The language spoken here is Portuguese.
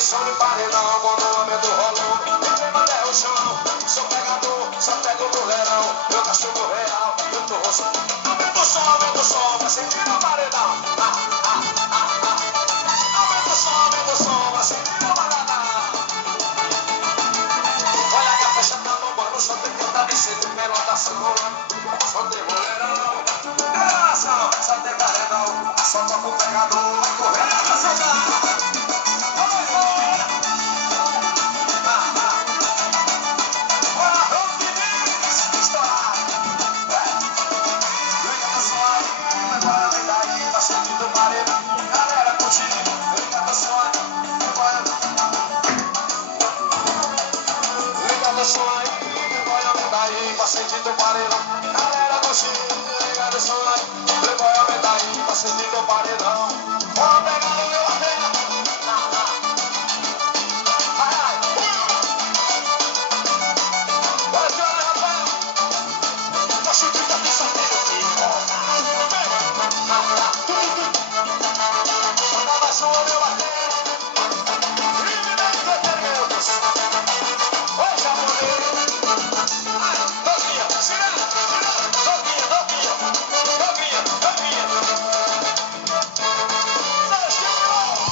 Som de paredão, monômetro rolou, me queima até o chão. Sou pegador, só pego o mulherão. Meu cachorro real, eu tô rosto. Aumenta o som, vai sentir o paredão. Aumenta o som, vai sentir o paredão. Olha a caixa tá bombando, só tem que andar descendo pela atração. Só tem mulherão, relação, só tem paredão. Só toca o pegador, vai correr pra soltar. Sentindo paredão, galera curtindo, ligado som aí, ligado som aí, vai aumentar aí, pra sentindo paredão, galera curtindo, ligado som aí, vai aumentar aí, pra sentindo paredão.